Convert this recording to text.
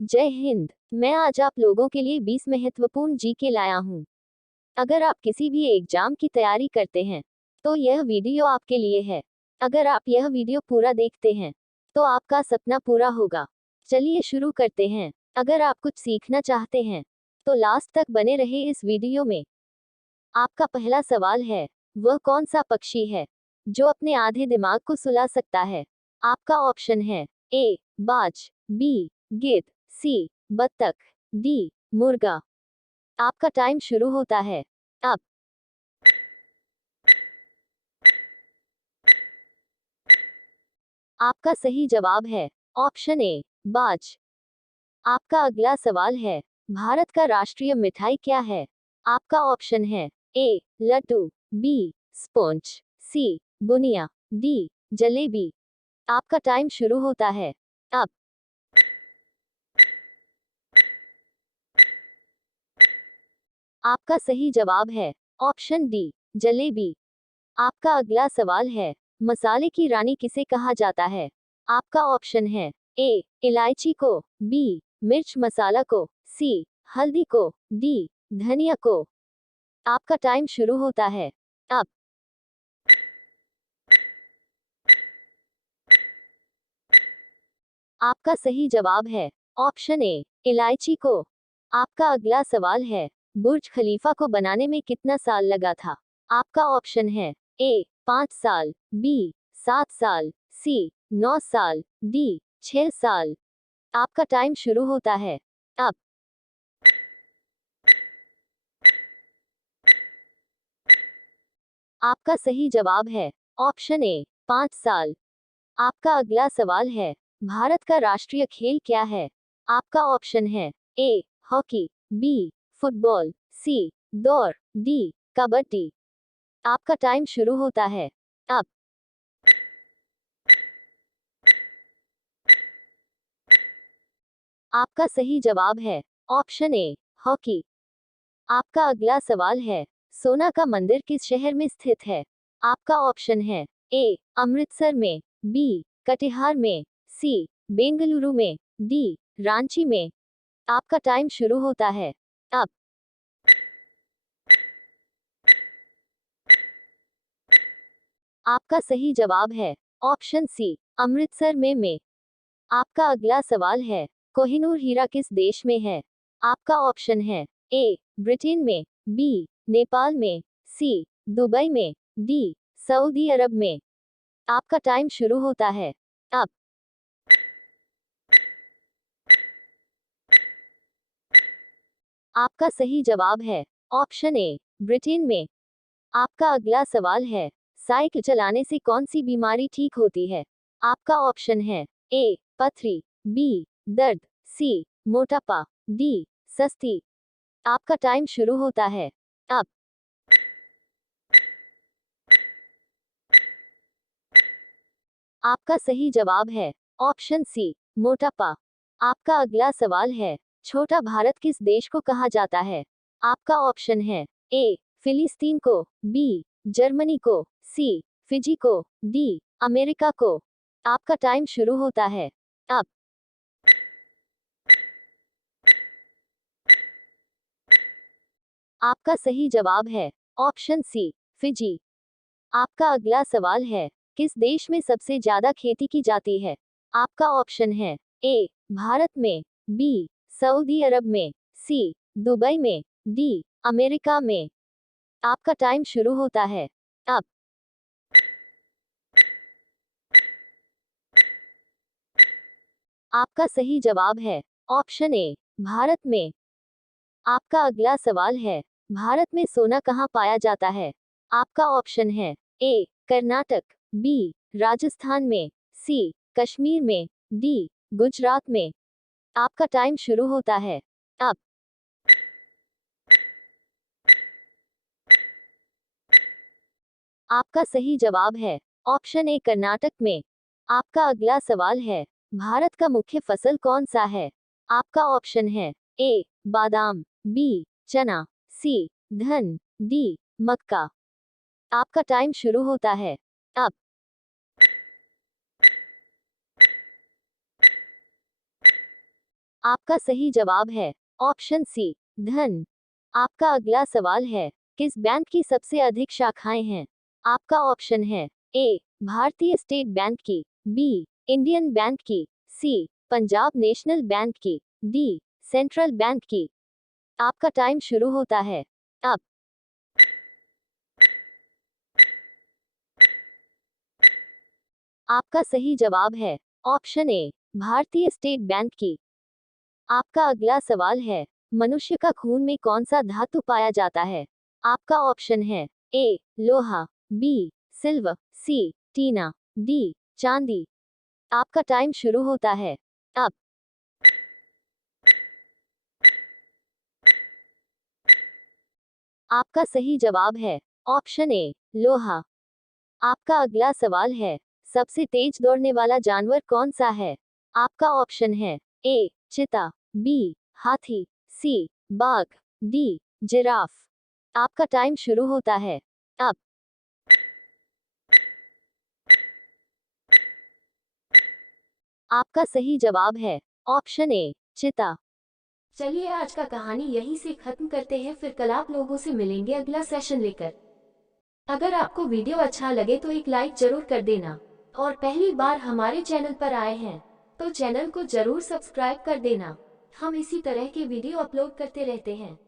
जय हिंद। मैं आज आप लोगों के लिए 20 महत्वपूर्ण जीके लाया हूँ। अगर आप किसी भी एग्जाम की तैयारी करते हैं तो यह वीडियो आपके लिए है। अगर आप यह वीडियो पूरा देखते हैं तो आपका सपना पूरा होगा। चलिए शुरू करते हैं। अगर आप कुछ सीखना चाहते हैं तो लास्ट तक बने रहे इस वीडियो में। आपका पहला सवाल है, वह कौन सा पक्षी है जो अपने आधे दिमाग को सुला सकता है? आपका ऑप्शन है ए बाज, बी गिद्ध, सी बत्तख, डी मुर्गा। आपका टाइम शुरू होता है अब। आपका सही जवाब है ऑप्शन ए बाज। आपका अगला सवाल है, भारत का राष्ट्रीय मिठाई क्या है? आपका ऑप्शन है ए लड्डू, बी स्पॉन्ज, सी बुनिया, डी जलेबी। आपका टाइम शुरू होता है अब। आपका सही जवाब है ऑप्शन डी जलेबी। आपका अगला सवाल है, मसाले की रानी किसे कहा जाता है? आपका ऑप्शन है ए इलायची को, बी मिर्च मसाला को, सी हल्दी को, डी धनिया को। आपका टाइम शुरू होता है अब। आपका सही जवाब है ऑप्शन ए इलायची को। आपका अगला सवाल है, बुर्ज खलीफा को बनाने में कितना साल लगा था? आपका ऑप्शन है ए 5 साल, बी 7 साल, सी 9 साल, डी 6 साल। आपका टाइम शुरू होता है अब। आपका सही जवाब है ऑप्शन ए 5 साल। आपका अगला सवाल है, भारत का राष्ट्रीय खेल क्या है? आपका ऑप्शन है ए हॉकी, बी फुटबॉल, सी दौड़, डी कबड्डी। आपका टाइम शुरू होता है अब। आपका सही जवाब है ऑप्शन ए हॉकी। आपका अगला सवाल है, सोना का मंदिर किस शहर में स्थित है? आपका ऑप्शन है ए अमृतसर में, बी कटिहार में, सी बेंगलुरु में, डी रांची में। आपका टाइम शुरू होता है अब। आपका सही जवाब है ऑप्शन सी अमृतसर में। आपका अगला सवाल है, कोहिनूर हीरा किस देश में है? आपका ऑप्शन है ए ब्रिटेन में, बी नेपाल में, सी दुबई में, डी सऊदी अरब में। आपका टाइम शुरू होता है अब। आपका सही जवाब है ऑप्शन ए ब्रिटेन में। आपका अगला सवाल है, साइकिल चलाने से कौन सी बीमारी ठीक होती है? आपका ऑप्शन है ए पथरी, बी दर्द, सी मोटापा, डी सस्ती। आपका टाइम शुरू होता है अब। आपका सही जवाब है ऑप्शन सी मोटापा। आपका अगला सवाल है, छोटा भारत किस देश को कहा जाता है? आपका ऑप्शन है ए फिलिस्तीन को, बी जर्मनी को, सी फिजी को, डी अमेरिका को। आपका टाइम शुरू होता है अब। आपका सही जवाब है ऑप्शन सी फिजी। आपका अगला सवाल है, किस देश में सबसे ज्यादा खेती की जाती है? आपका ऑप्शन है ए भारत में, बी सऊदी अरब में, सी दुबई में, डी अमेरिका में। आपका टाइम शुरू होता है अब। आपका सही जवाब है ऑप्शन ए भारत में। आपका अगला सवाल है, भारत में सोना कहाँ पाया जाता है? आपका ऑप्शन है ए कर्नाटक, बी राजस्थान में, सी कश्मीर में, डी गुजरात में। आपका टाइम शुरू होता है अब। आपका सही जवाब है ऑप्शन ए कर्नाटक में। आपका अगला सवाल है, भारत का मुख्य फसल कौन सा है? आपका ऑप्शन है ए बादाम, बी चना, सी धन, डी मक्का। आपका टाइम शुरू होता है अब। आपका सही जवाब है ऑप्शन सी धन। आपका अगला सवाल है, किस बैंक की सबसे अधिक शाखाएं हैं? आपका ऑप्शन है ए भारतीय स्टेट बैंक की, बी इंडियन बैंक की, सी पंजाब नेशनल बैंक की, डी सेंट्रल बैंक की। आपका टाइम शुरू होता है अब। आपका सही जवाब है ऑप्शन ए भारतीय स्टेट बैंक की। आपका अगला सवाल है, मनुष्य का खून में कौन सा धातु पाया जाता है? आपका ऑप्शन है ए लोहा, बी सिल्वर, सी टीना, डी चांदी। आपका टाइम शुरू होता है अब। आपका सही जवाब है ऑप्शन ए लोहा। आपका अगला सवाल है, सबसे तेज दौड़ने वाला जानवर कौन सा है? आपका ऑप्शन है ए चीता, बी हाथी, सी बाघ, डी जिराफ। आपका टाइम शुरू होता है अब। आपका सही जवाब है ऑप्शन ए चीता। चलिए आज का कहानी यहीं से खत्म करते हैं, फिर कल आप लोगों से मिलेंगे अगला सेशन लेकर। अगर आपको वीडियो अच्छा लगे तो एक लाइक जरूर कर देना, और पहली बार हमारे चैनल पर आए हैं तो चैनल को जरूर सब्सक्राइब कर देना। हम इसी तरह के वीडियो अपलोड करते रहते हैं।